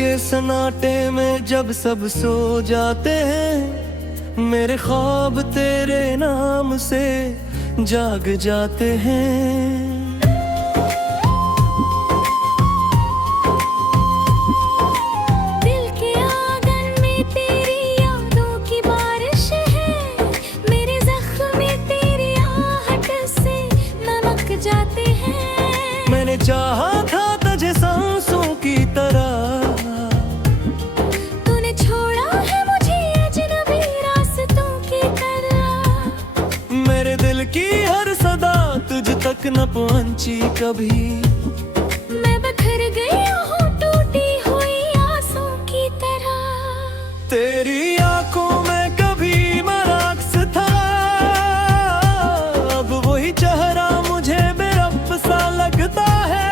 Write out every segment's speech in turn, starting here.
के सन्नाटे में जब सब सो जाते हैं, मेरे ख्वाब तेरे नाम से जाग जाते हैं। दिल के आंगन में तेरी यादों की बारिश है, मेरे जख्म तेरी आहट से नमक जाते हैं। मैंने चाहा था तुझे सांसों की तरह, तूने छोड़ा है मुझे अजनबी रास्तों की तरह। मेरे दिल की हर सदा तुझ तक न पहुंची कभी, मैं बिखर गई हूँ टूटी हुई आंसू की तरह। तेरी आंखों में कभी मराक्स था, अब वही चेहरा मुझे बेरब सा लगता है।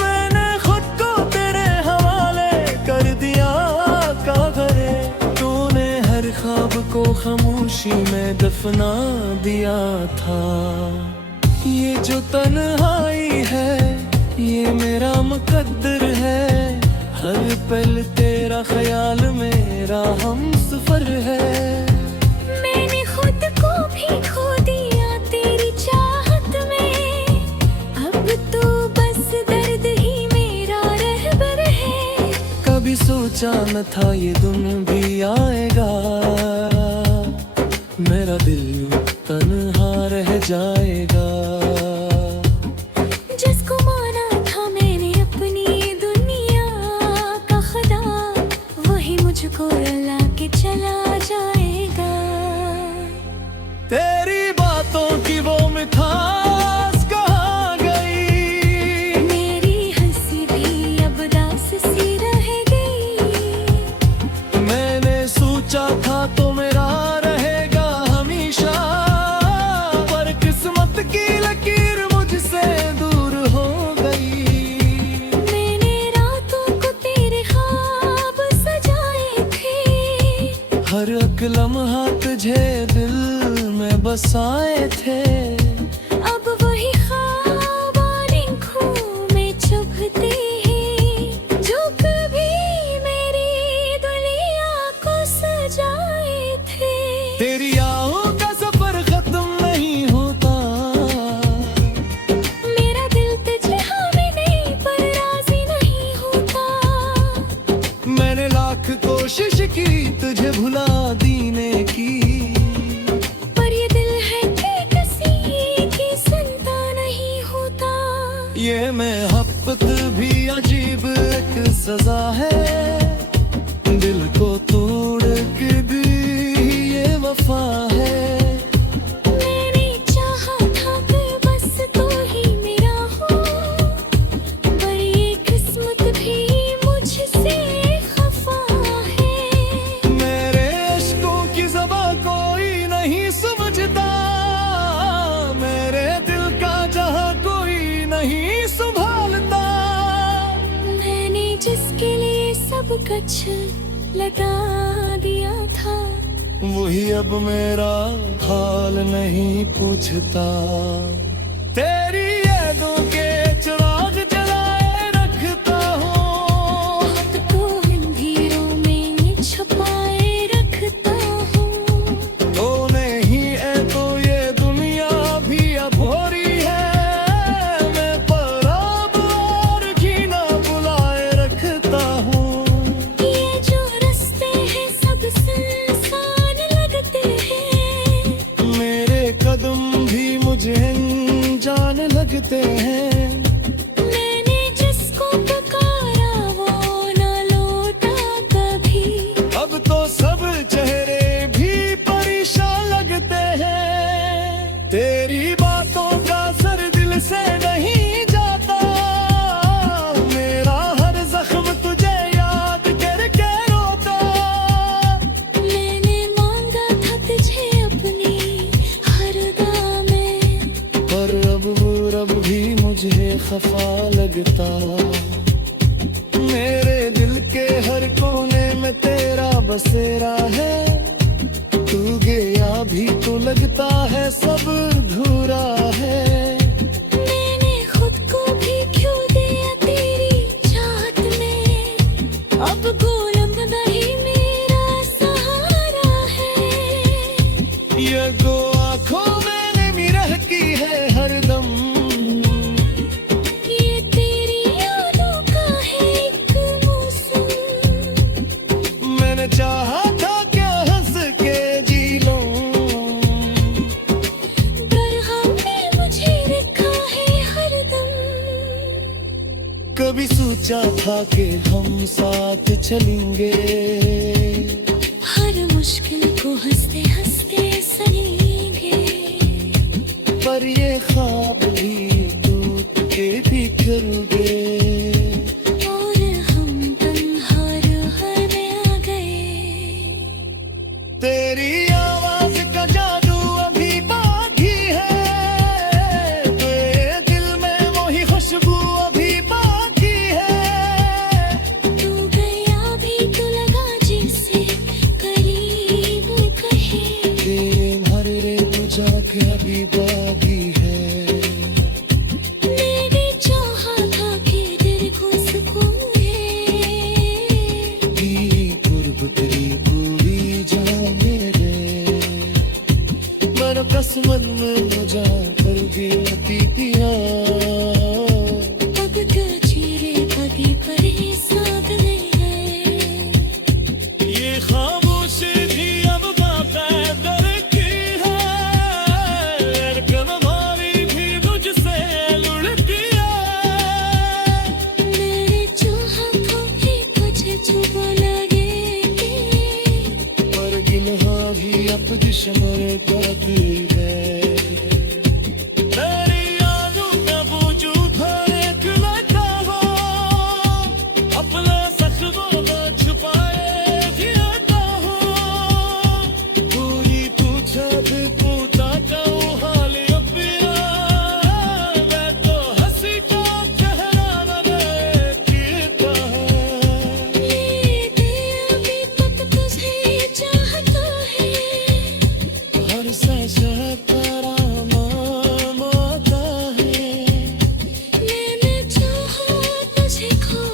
मैंने खुद को तेरे हवाले कर दिया कागरे, तूने हर ख्वाब को खामोशी में दफना दिया था। ये जो तन्हाई है ये मेरा मुकद्दर है, हर पल तेरा ख्याल मेरा हमसफर है। मैंने खुद को भी खो दिया तेरी चाहत में, अब तो बस दर्द ही मेरा रहबर है। कभी सोचा न था ये दिन भी आएगा, मेरा दिल तन्हा रह जाएगा। जिसको माना था मैंने अपनी दुनिया का खुदा, वही मुझको रुला के चला जाएगा। तेरी बातों की वो मिठास कहाँ गई, मेरी हंसी भी अब दास सी रह गई। मैंने सोचा था तो मेरा रहेगा हमेशा, पर किस्मत की लकीर मुझसे दूर हो गई। मैंने रातों को तेरे ख्वाब सजाए थे, हर एक लम्हा तुझे दिल में बसाए थे। अब वही ख्वाब आंखों में चुभते हैं, जो कभी मेरी दुनिया को सजाए थे। तेरी आहों का सफर खत्म नहीं होता, मेरा दिल तुझे हामी नहीं पर राजी नहीं होता। मैंने लाख कोशिश की तुझे भुला दीने की, पर ये दिल है कि किसी की सुनता नहीं होता। ये मोहब्बत भी अजीब एक सजा है, दिल को तोड़ के भी ये वफा है। मैंने चाहा था कि बस तू ही मेरा हो, पर ये किस्मत भी मुझसे खफा है। मेरे इश्कों की ज़बां कोई नहीं समझता, मेरे दिल का जहां कोई नहीं संभालता। मैंने जिसके लिए सब कुछ लगा दिया था, वही अब मेरा हाल नहीं पूछता। तेरी यादों के चिराग जलाए रखता हूँ, हाथ को अंधेरों में छुपाए रखता हूँ। तो नहीं है तो ये दुनिया भी अब हो रही है, मैं पराब और घीना बुलाए रखता हूँ। ये जो रास्ते हैं सब सुनसान लगते हैं, मेरे कदम भी मुझे जान लगते हैं। मैंने जिसको पुकारा वो न लौटा कभी, अब तो सब चेहरे भी परेशान लगते हैं। तेरी बातों का असर दिल से नहीं जाता, मेरा हर जख्म तुझे याद करके रोता। मैंने मांगा था तुझे अपनी हर दुआ में, पर अब वो रब भी मुझे खफा लगता। मेरे दिल के हर कोने में तेरा बसेरा है, तू गया भी तो लगता है सब अधूरा है। मैंने खुद को भी क्यों दिया तेरी चाहत में, ये दो आंखों में नमी रहती है हरदम। ये तेरी यादों का है एक मौसम। मैंने चाहा था क्या हंस के जी लूं, पर हमने मुझे रखा है हरदम। कभी सोचा था कि हम साथ चलेंगे, हर मुश्किल को हंसते हंसते सहेंगे। पर ये ख्वाब भी टूट के बिखर गए। और हम तन्हा राह में आ गए। तेरी आवाज का जादू अभी बाकी है, तेरे दिल में वही खुशबू अभी बाकी है। तू गया भी तो लगा जैसे करीब कहे। तेरे हरे तुझा के अभी बाकी है। मैंने चाहा था कि तेरे को सुकून है। तेरी कुर्ब तेरी पूरी जाने रे, मरो कसमत में मुझा करूँगी अति पिया। अब तो चेहरे कभी परेशान नहीं है। ये खामोशी भी अब बाक़ायदा की है, धड़कन हमारी भी मुझसे लुढ़की है। मैंने चाहा था कि तुझे छुपा लगे, पर गिनहा भी अब दुश्मन करती है। तेरी यादों में वजूद हर एक लगा हो, अपने सख्तों में छुपाए जियाता हो। पूरी पूछा भी पूछता हूँ हाल अपिया, मैं तो हंसी का चेहरा न देखता है। ये दिल अभी तक तुझे चाहता है। हर सांस तेरा नाम आता है। मैंने चाहा तुझे खो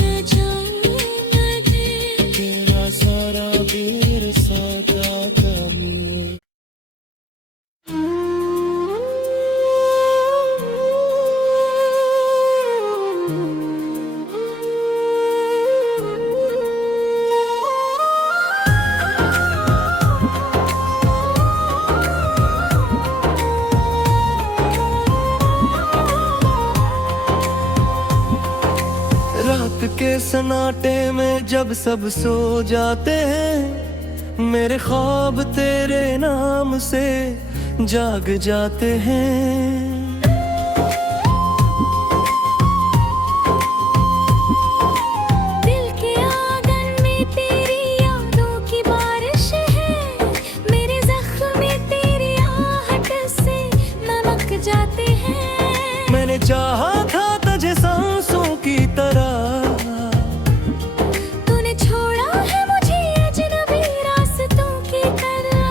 न जाऊं मैं भी। तेरा सारा मेरे साथ आता है। रात के सन्नाटे में जब सब सो जाते हैं, मेरे ख्वाब तेरे नाम से जाग जाते हैं। दिल के आंगन में तेरी यादों की बारिश है। मेरे जख्म तेरी आहट से नमक जाते हैं। मैंने चाहा था तुझे सांसों की तरह, तूने छोड़ा है मुझे अजनबी रास्तों की तरह।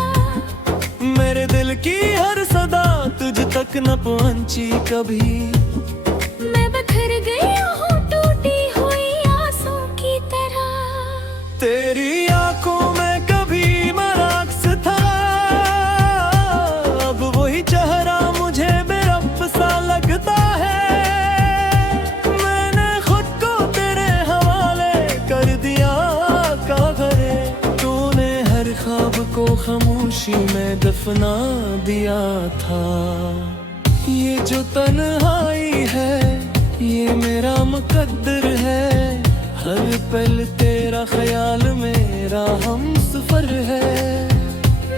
मेरे दिल की हर सदा तुझ तक न पहुंची कभी। मैं बिखर गई हूँ टूटी हुई आसों की तरह। तेरी आंखों में कभी मराक्स था, अब वही चेहरा मुझे बेरब सा लगता है। मैंने खुद को तेरे हवाले कर दिया कागरे, तूने हर ख्वाब को खामोशी में दफना दिया था। ये जो तन्हाई है ये मेरा मुकद्दर है, हर पल तेरा ख्याल मेरा हमसफर है।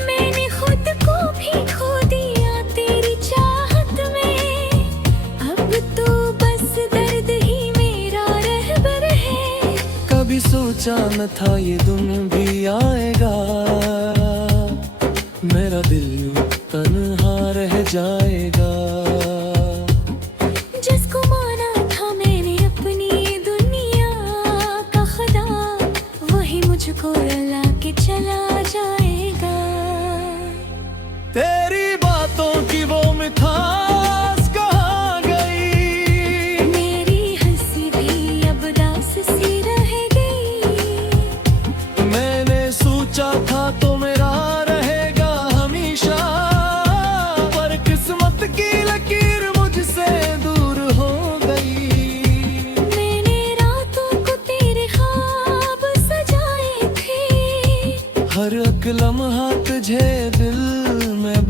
मैंने खुद को भी खो दिया तेरी चाहत में। अब तो बस दर्द ही मेरा रहबर है। कभी सोचा न था ये दिन भी आएगा, मेरा दिल यूं तन्हा रह जाएगा। जिसको माना था मैंने अपनी दुनिया का खुदा, वही मुझको रुला के चला जाएगा। तेरी बातों की वो मिठास कहाँ गई, मेरी हंसी भी अब दास सी रह गई। मैंने सोचा था तो मेरा रहेगा हमेशा।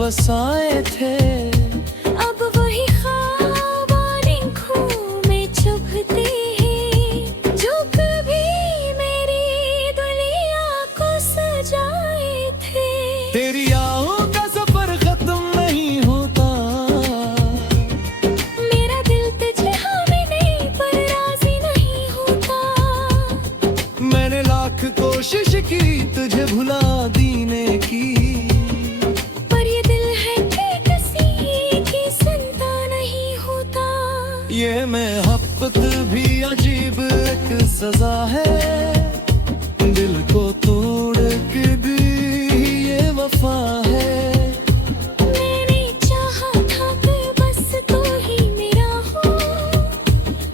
बसाए थे। अब वही ख्वाब आंखों में चुभते हैं जो कभी मेरी दुनिया को सजाए थे। तेरी आहों का सफर खत्म नहीं होता, मेरा दिल तुझे हामिले पर राजी नहीं होता। मैंने लाख कोशिश की तुझे भुला देने की, पर ये दिल है कि किसी की सुनता नहीं होता। ये मोहब्बत भी अजीब एक सजा है, दिल को तोड़ के भी ये वफा है। मैंने चाहा था कि बस तू ही मेरा हो,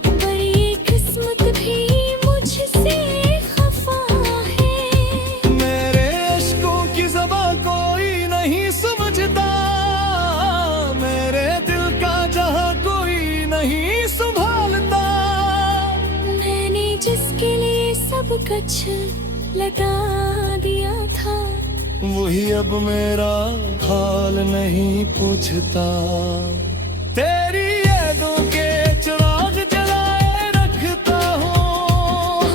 पर ये किस्मत भी मुझसे खफा है। मेरे इश्कों की ज़बां कोई नहीं समझता, मेरे दिल का जहां कोई नहीं संभालता। मैंने जिसके लिए सब कुछ लगा दिया था, वही अब मेरा हाल नहीं पूछता। तेरी यादों के चिराग जलाए रखता हूँ,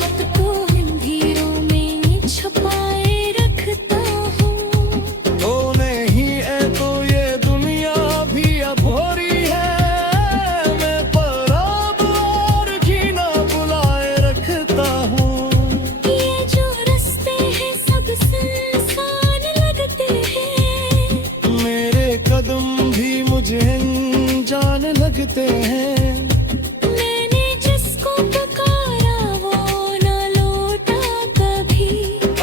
अब तो अंधेरों में छुपाए रखता हूँ। तो नहीं है तो ये दुनिया भी अब हो रही है, मैं पर अब और घीना बुलाए रखता हूँ। ये जो रास्ते हैं सब सुनसान लगते हैं, मेरे कदम भी मुझे जान लगते हैं। मैंने जिसको पुकारा वो न लौटा कभी।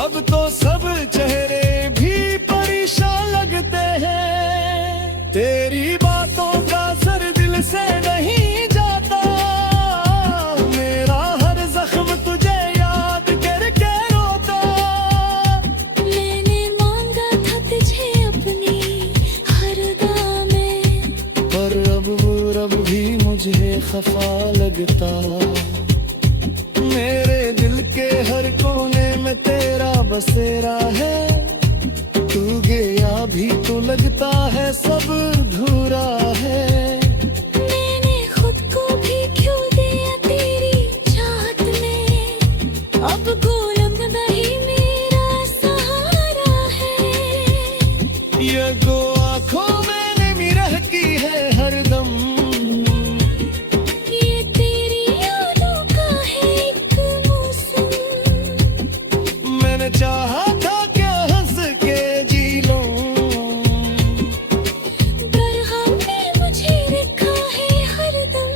अब तो सब चेहरे भी परेशान लगते हैं, तेरी बातों का असर दिल से नहीं जाता। मेरा हर जख्म तुझे याद करके रोता। मैंने मांगा था तुझे अपनी हर दुआ में, पर अब भी मुझे खफा लगता। मेरे दिल के हर कोने में तेरा बसेरा है, तू गया भी तो लगता है सब अधूरा है। मैंने खुद को भी क्यों दिया तेरी चाहत में, अब गुलाम ही मेरा सहारा है। ये गो आंखों मैंने मिरह की है हरदम, ये तेरी यादों का है एक मौसम। मैंने चाहा था क्या हंस के जी लूं, पर हमने मुझे रखा है हरदम।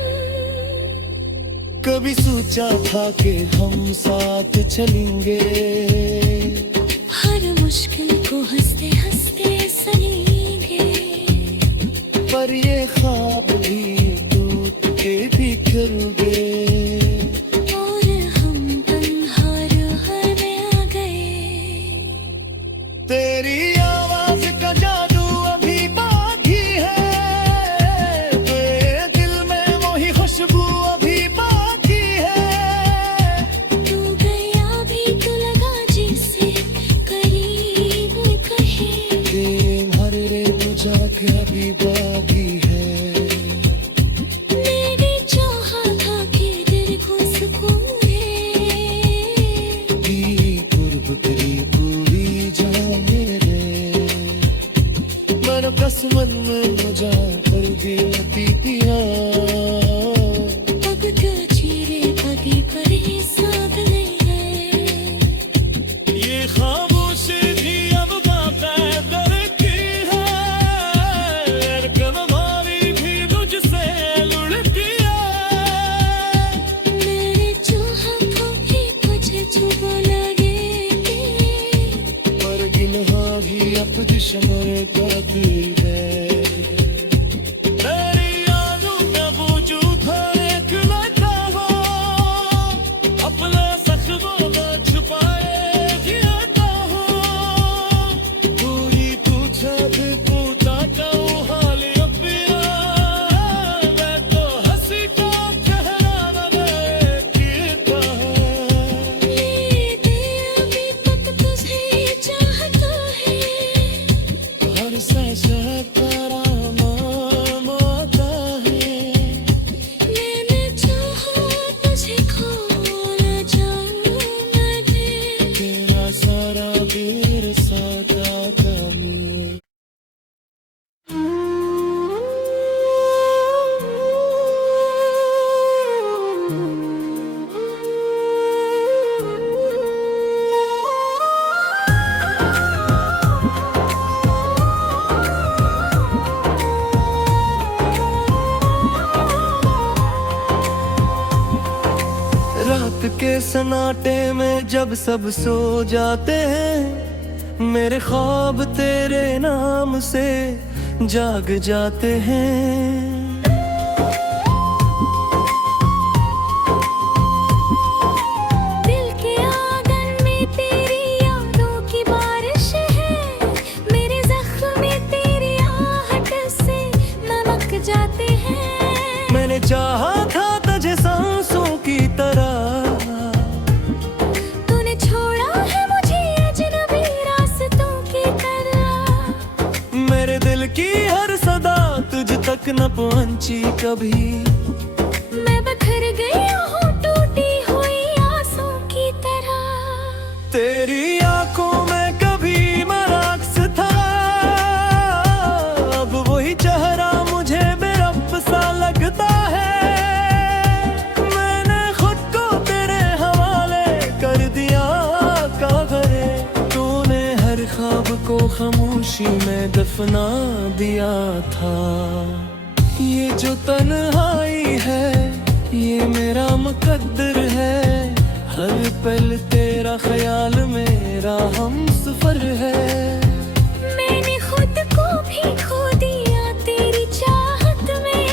कभी सोचा था कि हम साथ चलेंगे, हर मुश्किल को हंसते हंसते सहेंगे। पर ये ख्वाब भी टूट के बिखर गए। और हम तन्हा राह में आ गए। तेरी आवाज का जादू अभी बाकी है, तेरे दिल में वही खुशबू अभी बाकी है। तू गया भी तो लगा जैसे करीब कहे, हर रे तू जाके अभी बाकी है। मैंने चाहा था कि दिल को सुकून है, तेरी कुर्ब तेरी पूरी जाने रे। मन कसमन में मजा कर दी पिया, अब तो चीरे पगी परे साधने हैं। ये खामोशी भी अब बातें करती है, हमारी भी मुझसे लुढ़ती है। मेरे चाहा था कि तुझे छुपा लगे, पर गिनहा भी अब दुश्मन करती है। तेरी यादों में वजूद हर एक लगा हो, अपने सख्तों में छुपाए जियाता हो। पूरी पूछा भी पूछा हूँ हाल अपिया, मैं तो हंसी का चेहरा न देखता है। ये दिल अभी तक तुझे चाहता है। हर सांस चकरा नाम आता है। मैंने चाहा तुझे खो न जाऊं मैं भी। तेरा सारा मेरे साथ आता है। रात के सन्नाटे में जब सब सो जाते हैं, मेरे ख्वाब तेरे नाम से जाग जाते हैं। दिल के आंगन में तेरी यादों की बारिश है। मेरे जख्म तेरी आहट से नमक जाते हैं। मैंने चाहा था तुझे सांसों की तरह, तूने छोड़ा है मुझे अजनबी रास्तों की तरह। मेरे दिल की हर सदा तुझ तक न पहुंची कभी। मैं बखर गई हूँ टूटी हुई आसों की तरह। तेरी आंखों में कभी मराक्स था, अब वही चेहरा मुझे बेरब सा लगता है। मैंने खुद को तेरे हवाले कर दिया कागरे। तूने हर ख्वाब को खामोशी में दफना दिया था। ये जो तन्हाई है ये मेरा मुकद्दर है। हर पल तेरा ख्याल मेरा हमसफर है। मैंने खुद को भी खो दिया तेरी चाहत में।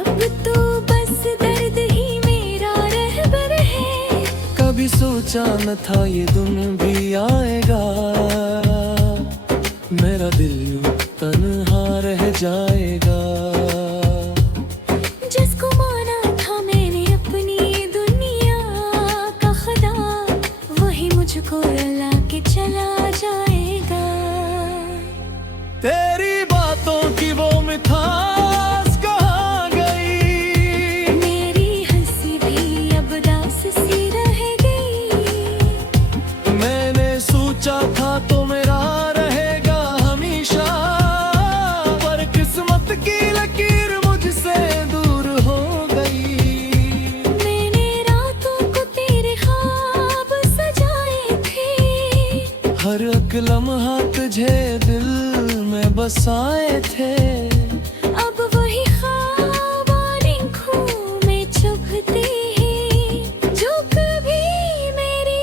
अब तो बस दर्द ही मेरा रहबर है। कभी सोचा न था ये दिन भी आएगा, मेरा दिल यूं तन्हा रह जाएगा। जिसको माना था मैंने अपनी दुनिया का खुदा, वही मुझको रुला के चला जाएगा। तेरी बातों की वो मिठास कहाँ गई? मेरी हंसी भी अब दास सी रह गई। मैंने सोचा था तो मेरा रहेगा हमेशा, पर किस्मत की लकीर मुझसे दूर हो गई। मैंने रातों को तेरे ख्वाब सजाए थे। हर एक लम्हा तुझे दिल में बसाए थे। अब वही ख्वाब आंखों में चुभते हैं, जो कभी मेरी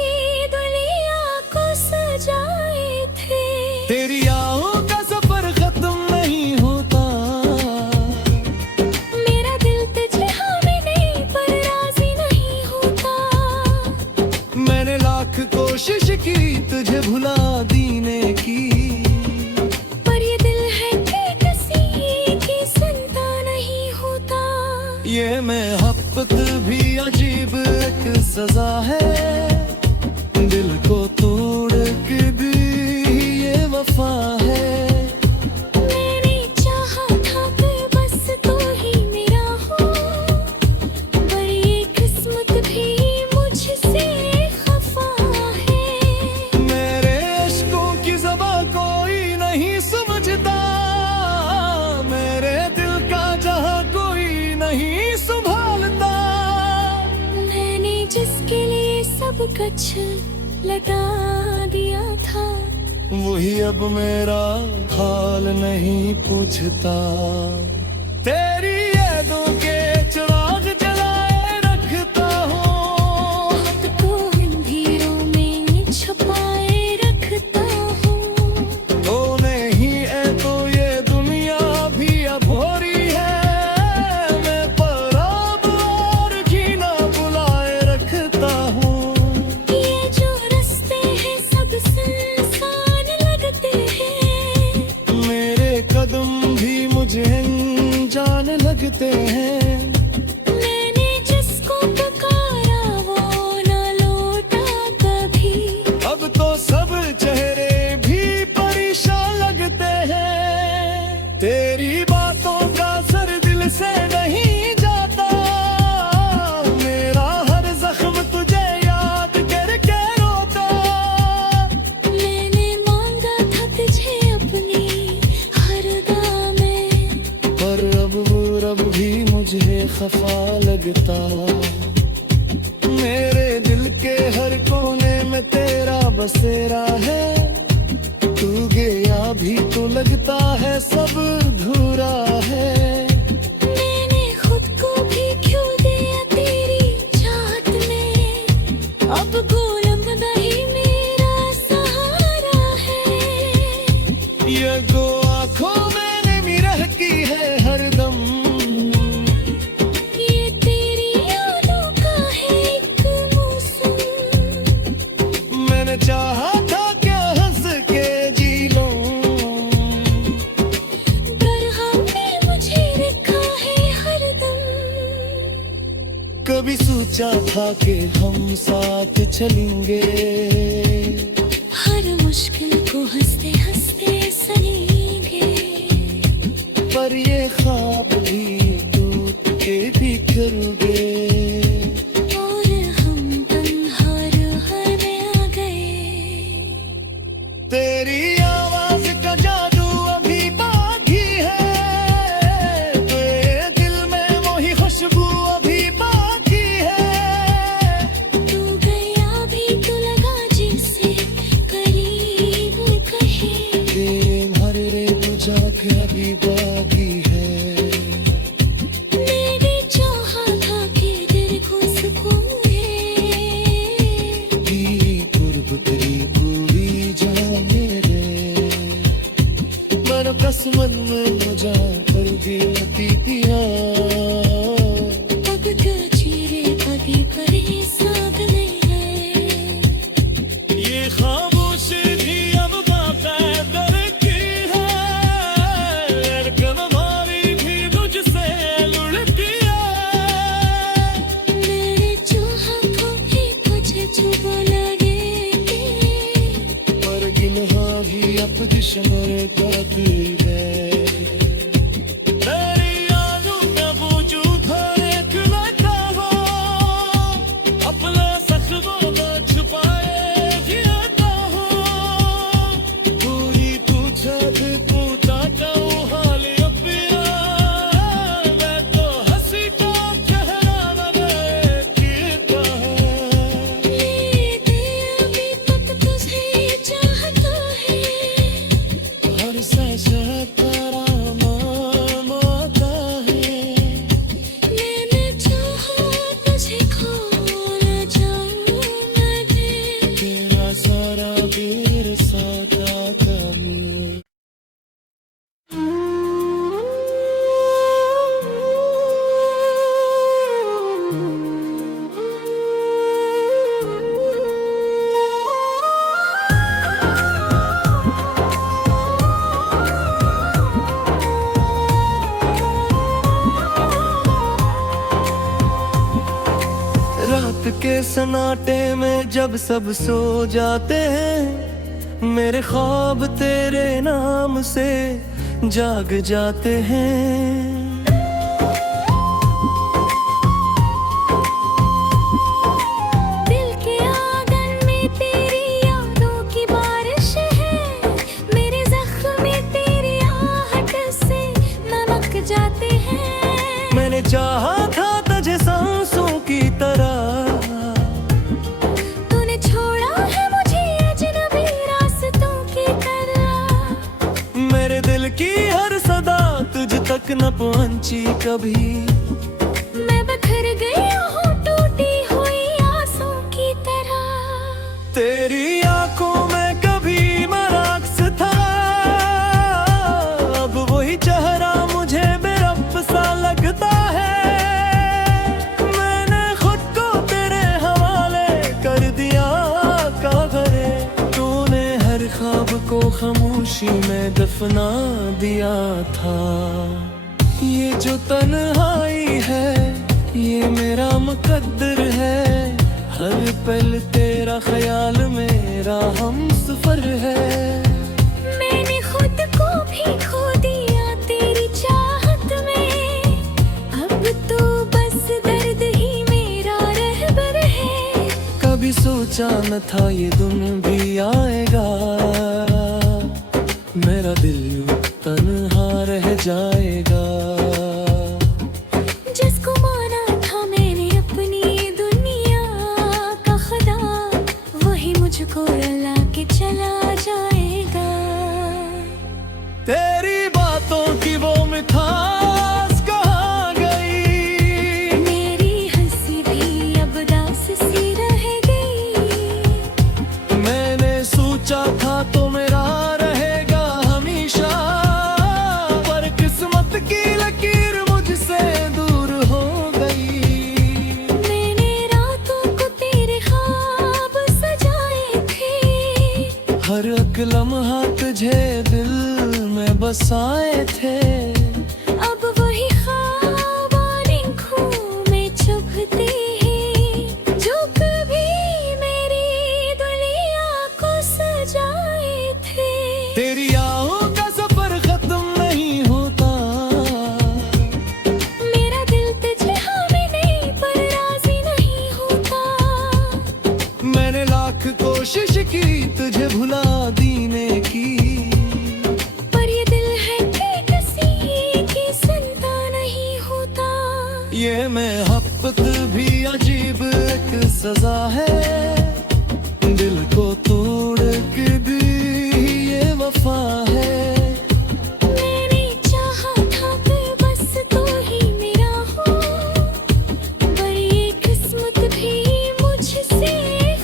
दुनिया को सजाए थे। तेरी आहों का सफर खत्म नहीं होता। मेरा दिल तुझे हामिले पर राजी नहीं होता। मैंने लाख कोशिश की तुझे भुला देने की, पर ये दिल है कि किसी की सुनता नहीं होता। ये मोहब्बत भी अजीब एक सजा है। दिल को तोड़ के भी ये वफा है। मैंने चाहा था कि बस तू ही मेरा हो, पर ये किस्मत भी मुझसे खफा है। मेरे इश्कों की ज़बां कोई नहीं समझता, मेरे दिल का जहां कोई नहीं संभालता। मैंने जिसके लिए सब कुछ लगा दिया था, वही अब मेरा हाल नहीं पूछता। तेरी यादों के चिराग जलाए रखता हूँ, हाथ को अंधेरों में छुपाए रखता हूँ। तो नहीं है तो ये दुनिया भी अब हो रही है। मैं पराब और घीना बुलाए रखता हूँ। ये जो रास्ते हैं सब सुनसान लगते हैं। मेरे कदम भी मुझे जान लगते हैं। मैंने जिसको पुकारा वो न लौटा कभी। अब तो सब चेहरे भी परेशान लगते हैं। तेरी बातों का असर दिल से नहीं जाता, मेरा हर जख्म तुझे याद करके रोता। मैंने मांगा था तुझे अपनी हर दुआ में, पर अब वो रब भी मुझे खफा लगता। मेरे दिल के हर कोने में तेरा बसेरा है, तू गया भी तो लगता है सब अधूरा है। मैंने खुद को भी क्यों दिया तेरी चाहत में, अब गोलम नहीं मेरा सहारा है। ये गो आँखों मैंने मिरह की है हरदम, ये तेरी यादों का है एक मौसम। मैंने चाहा था क्या हंस के जी लूं, पर हमने मुझे रखा है हरदम। कभी सोचा था कि हम साथ चलेंगे, हर मुश्किल को हंसते हंसते सहेंगे। पर ये ख्वाब भी टूट के बिखर गए। और हम तन्हा राह में आ गए। तेरी आवाज का जादू अभी बाकी है, तेरे दिल में वही खुशबू अभी बाकी है। तू गया भी तो लगा जैसे करीब कहे। तेरे भरे रे बुझा के अभी बाकी है। मैंने चाहा था कि तेरे को सुकून है। तेरी कुर्ब तेरी पूरी जाने रे, मन कसमन में मजा कर दी पिया। अब क्या चेहरे पगी परे साथ नहीं है। ये खामोशी भी अब बाक़ैदर की है, धड़कन हमारी भी मुझसे लुढ़की है। मैंने चाहा था कि तुझे छुपा लगे, पर गिनहा भी अब दिशमर कातिल है। तेरी यादों में वजूद हर एक लगा हो, अपना सच बोला छुपाए जियाता हो। पूरी पूछा भी पूछा जाऊं हाल अपिया, मैं तो हंसी का चेहरा न देखता है। ये दिल अभी तक तुझे चाहता है। हर सांस तेरा नाम आता है। मैंने चाहा तुझे खो न जाऊं मैं भी। तेरा सारा गिर साथ आता है। रात के सन्नाटे में जब सब सो जाते हैं, मेरे ख्वाब तेरे नाम से जाग जाते हैं। दिल के आंगन में तेरी यादों की बारिश है। मेरे जख्म तेरी आहट से नमक जाते हैं। मैंने चाहा था तुझे सांसों की तरह, तूने छोड़ा है मुझे अजनबी रास्तों की तरह। मेरे दिल की हर सदा तुझ तक न पहुंची कभी। मैं बखर गई हूँ टूटी हुई आसों की तरह। तेरी आंखों में कभी मराक्स था, अब वही चेहरा मुझे बेरब सा लगता है। मैंने खुद को तेरे हवाले कर दिया कागरे, तूने हर ख्वाब को खामोशी में दफना दिया था। ये जो तन्हाई है ये मेरा मुकद्दर है, हर पल तेरा ख्याल मेरा हम सफर है। मैंने खुद को भी खो दिया तेरी सोचा न था ये दिन भी आएगा, मेरा दिल यूं तन्हा रह जाएगा। जिसको माना था मैंने अपनी दुनिया का खुदा, वही मुझको रुला के चला जाएगा। तेरी बातों की वो मिठास कहाँ गई, मेरी हंसी भी अब दास सी रह गई। मैंने सोचा था तो मेरा रहेगा हमेशा, पर किस्मत की लकीर मुझसे दूर हो गई। मैंने रातों को तेरे ख्वाब सजाए थे, हर एक लम्हा तुझे दिल में बसाए थे। अब वही ख्वाब आंखों में चुभते हैं, जो कभी मेरी दुनिया को सजाए थे। तेरी आहों का सफर खत्म नहीं होता, मेरा दिल तुझे हामी नहीं पर राजी नहीं होता। मैंने लाख कोशिश की तुझे भुला देने की, पर ये दिल है कि किसी की सुनता नहीं होता। ये मोहब्बत भी अजीब एक सजा है, दिल को तोड़ के भी ये वफा है। मैंने चाहा था कि बस तू ही मेरा हो, पर ये किस्मत भी मुझसे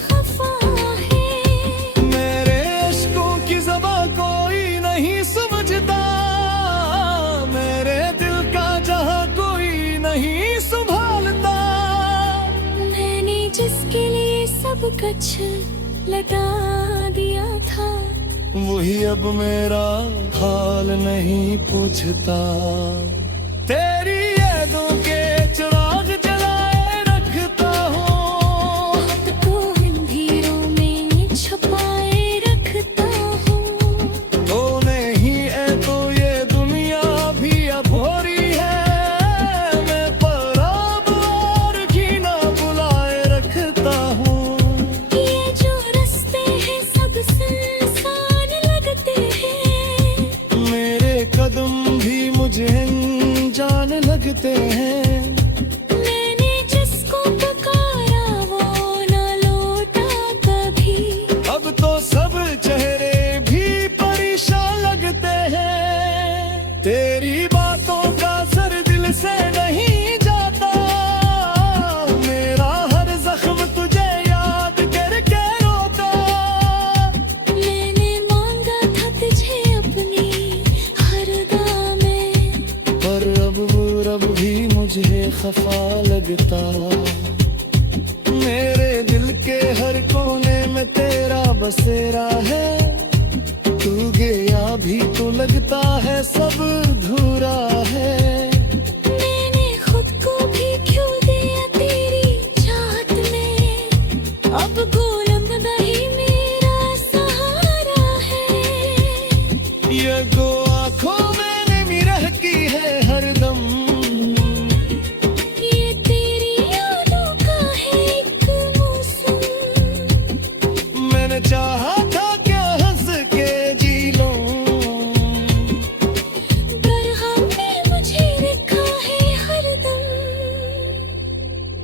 खफा है। मेरे इश्कों की ज़बां कोई नहीं समझता, मेरे दिल का जहां कोई नहीं संभालता। मैंने जिसके लिए सब कुछ लटा दिया था, वही अब मेरा हाल नहीं पूछता। तेरी यादों के चिराग जलाए रखता हूँ, खुद को अंधेरों में छुपाए रखता हूँ। तो नहीं है तो ये दुनिया भी अब हो रही है, मैं पराब और घीना बुलाए रखता हूँ। ये जो रास्ते हैं सब सुनसान लगते हैं, मेरे कदम भी मुझे जान लगते हैं। मैंने जिसको पुकारा वो न लौटा कभी। अब तो सब चेहरे भी परेशान लगते हैं, तेरी बातों का असर दिल से नहीं जाता। मेरा हर जख्म तुझे याद करके रोता। मैंने मांगा था तुझे अपनी हर दुआ में, पर अब वो रब भी मुझे खफा लगता। मेरे दिल के हर कोने में तेरा बसेरा है, तू गया भी तो लगता है सब अधूरा है। मैंने खुद को भी क्यों दिया तेरी चाहत में, अब गुलाम नहीं मेरा सहारा है। ये गो आँखों मैंने मिरह की है हरदम, ये तेरी यादों का है एक मौसम। मैंने चाहा था क्या हंस के जी लूं, पर हमने मुझे रखा है हरदम।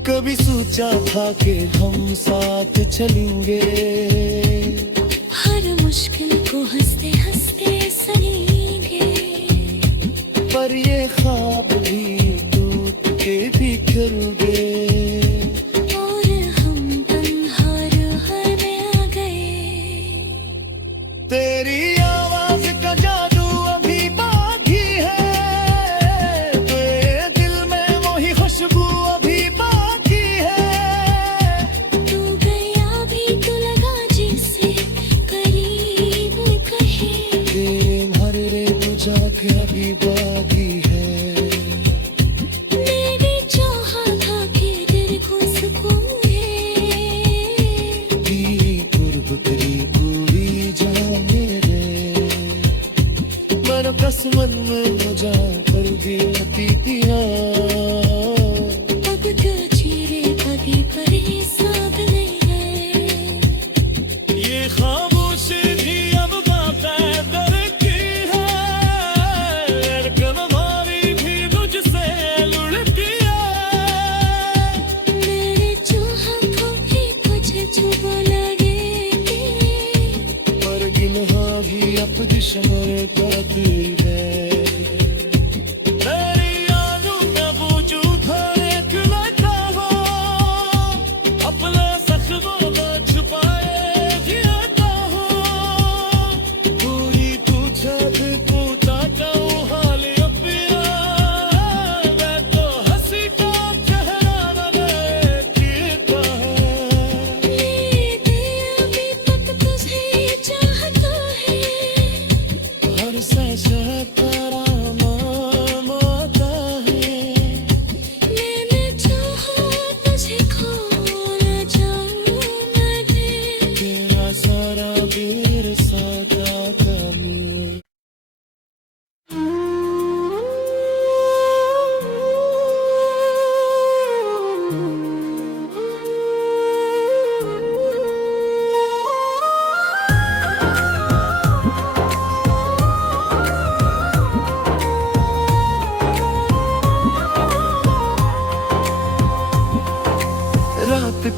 कभी सोचा था कि हम साथ चलेंगे, हर मुश्किल को हंसते हंसते सहेंगे। पर ये ख्वाब भी टूट के बिखर गए। और हम तन्हा राह में आ गए। तेरी आवाज का जादू अभी बाकी है, तेरे दिल में वही खुशबू अभी बाकी है। तू गया भी तो लगा जैसे करीब कहे, तेरे भरे बुझा के अभी बाकी है। मैंने चाहा था कि तेरे को सुकून है। तेरी कुर्ब तेरी पूरी जाने रे, मर कसमन में मजा कर दी अतीतियाँ। अब तो चेहरे कभी परेशान नहीं है।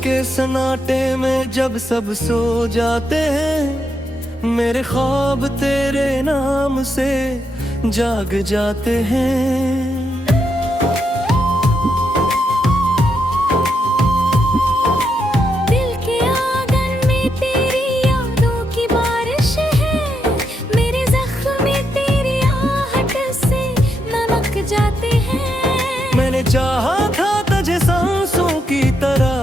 के सन्नाटे में जब सब सो जाते हैं, मेरे ख्वाब तेरे नाम से जाग जाते हैं। दिल के आंगन में तेरी यादों की बारिश है, मेरे जख्म तेरी आहट से नमक जाते हैं। मैंने चाहा था तुझे सांसों की तरह,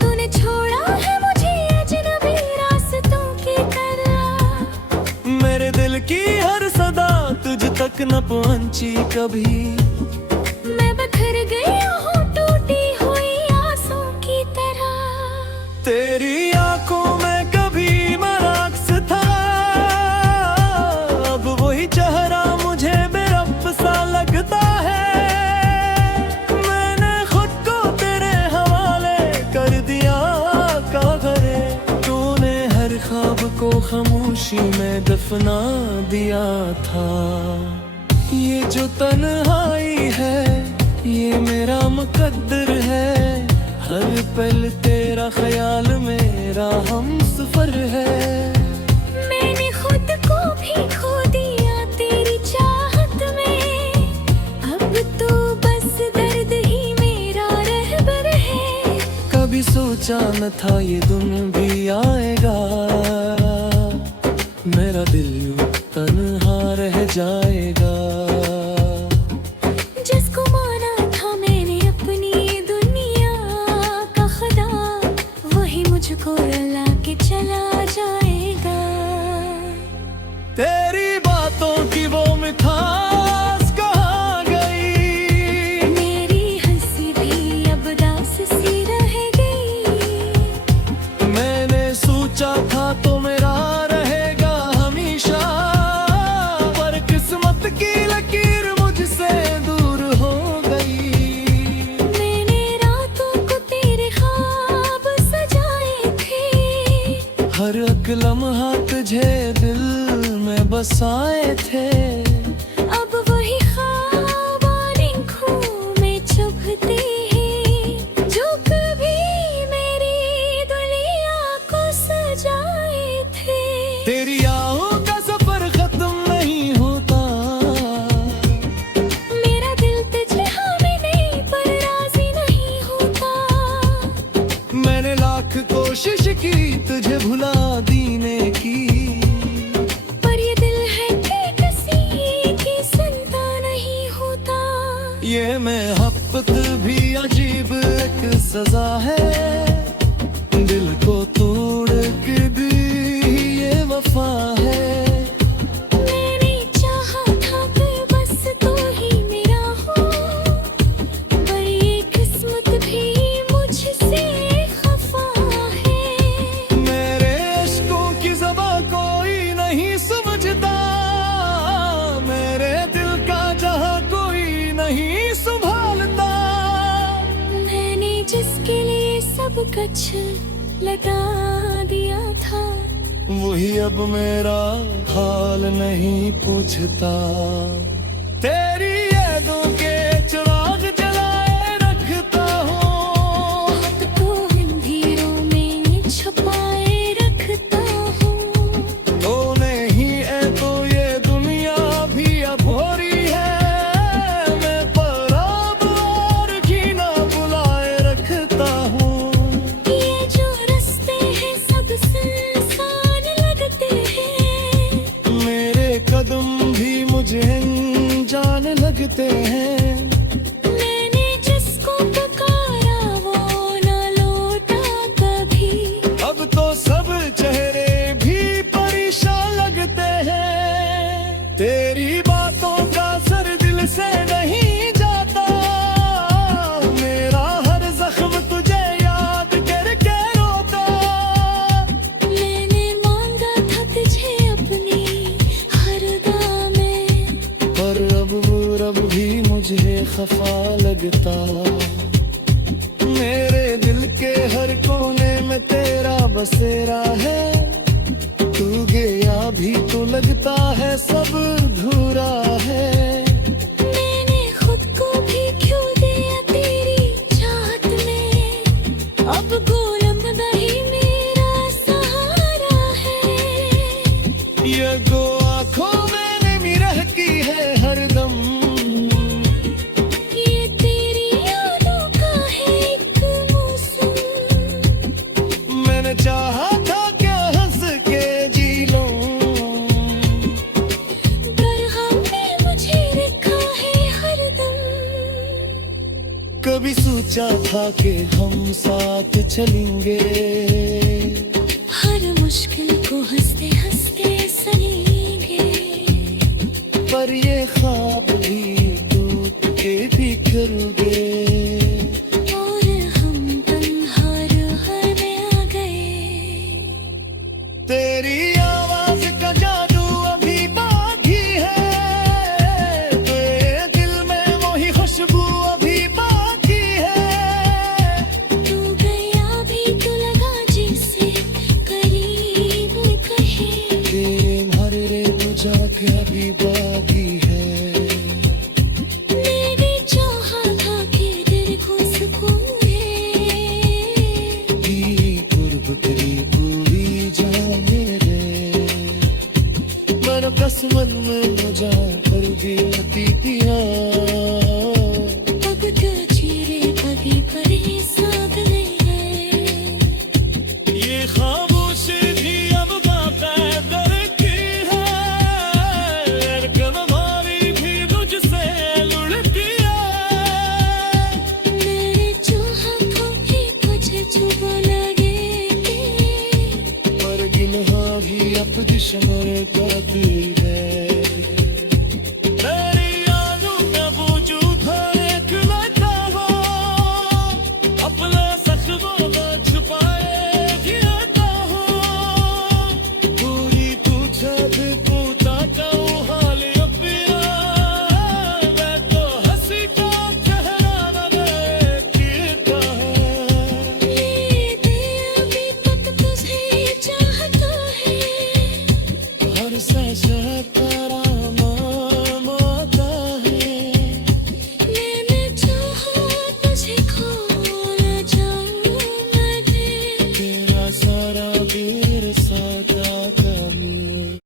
तूने छोड़ा है मुझे अजनबी रास्तों की तरह। मेरे दिल की हर सदा तुझ तक न पहुंची कभी। मैं बिखर गई हूँ टूटी हुई आसों की तरह। तेरी आंखों में कभी मराक्स था, अब वही चेहरा मुझे बेरब सा लगता है। मैंने खुद को तेरे हवाले कर दिया कागरे, तूने हर ख्वाब को खामोशी में दफना दिया था। ये जो तन्हाई है ये मेरा मुकद्दर है, हर पल तेरा ख्याल मेरा हमसफर है। मैंने खुद को भी खो दिया तेरी चाहत में, अब तो बस दर्द ही मेरा रहबर है। कभी सोचा न था ये दिन भी आएगा, मेरा दिल यूं तन्हा रह जाएगा। जिसको माना था मैंने अपनी दुनिया का खुदा, वही मुझको रुला के चला जाएगा। तेरी बातों की वो मिठास कहाँ गई, मेरी हंसी भी अब दास सी रह गई। मैंने सोचा था तो मेरा रहेगा हमेशा, पर किस्मत की लकीर मुझसे दूर हो गई। मैंने रातों को तेरे ख्वाब सजाए थे, हर एक लम्हा तुझे दिल में बसाए थे। अब वही ख्वाब आंखों में चुभते हैं, जो कभी मेरी दुनिया को सजाए थे। तेरी आहों का सफर खत्म नहीं होता, मेरा दिल तुझे हमें नहीं पर राजी नहीं होता। मैंने लाख कोशिश की तुझे भुला देने की, पर ये दिल है कि किसी की सुनता नहीं होता। ये मोहब्बत भी अजीब एक सजा है, दिल को तोड़ के भी ये वफा है। मैंने चाहा था कि बस तू ही मेरा हो, पर ये किस्मत भी मुझसे खफा है। मेरे इश्कों की ज़बां कोई नहीं समझता, मेरे दिल का जहां कोई नहीं संभालता। मैंने जिसके लिए सब कुछ लगा दिया था, वही अब मेरा हाल नहीं पूछता। तेरी यादों के चिराग जलाए रखता हूँ, अब तो अंधेरों में छुपाए रखता हूँ। तो नहीं है तो ये दुनिया भी अब हो रही है, मैं पर अब और घीना बुलाए रखता हूँ। ये जो रास्ते हैं सब सुनसान लगते हैं, मेरे कदम भी मुझे जान लगते हैं। मैंने जिसको पुकारा वो न लौटा कभी। अब तो सब चेहरे भी परेशान लगते हैं, तेरी बातों का असर दिल से नहीं जाता। मेरा हर जख्म तुझे याद करके रोता। मैंने मांगा था तुझे अपनी हर दुआ में, पर अब वो रब भी मुझे खफा लगता। मेरे दिल के हर कोने में तेरा बसेरा है, तू गया भी तो लगता है सब अधूरा है। मैंने खुद को भी खो दिया तेरी चाहत में, सोचा था कि हम साथ चलेंगे, हर मुश्किल को हंसते हंसते सहेंगे। पर ये ख्वाब भी टूट के बिखर गए। और हम तन्हा रहने आ गए। तेरी आवाज का जादू अभी बाकी है, तेरे दिल में वही खुशबू अभी बाकी है। तू गया भी तो लगा जैसे करीब कहे। तेरे हरे तुझा के अभी बाकी है। मैंने चाहा था कि तेरे को सुकून है। तेरी कुर्ब तेरी पूरी जाने दे। मनो कसमन में मजा कर दिया तीतिया। अब तो चेहरे कभी परे साधने हैं। ये खामोशी भी अब बाकायदर की है। धड़कन हमारी भी मुझसे लुढ़की है। मेरे चाहतों की तुझे छुपा लगे थे। पर गिनहा भी अब दिशमर करती है। तेरी यादों में वजूद हर एक लगा हो, अपने सख्तों में छुपाए जियाता हो। पूरी तुझे भी पूछता हूँ हाल अपिया। मैं तो हंसी का चेहरा न देखता है। ये दिल अभी तक तुझे चाहता है। हर सांस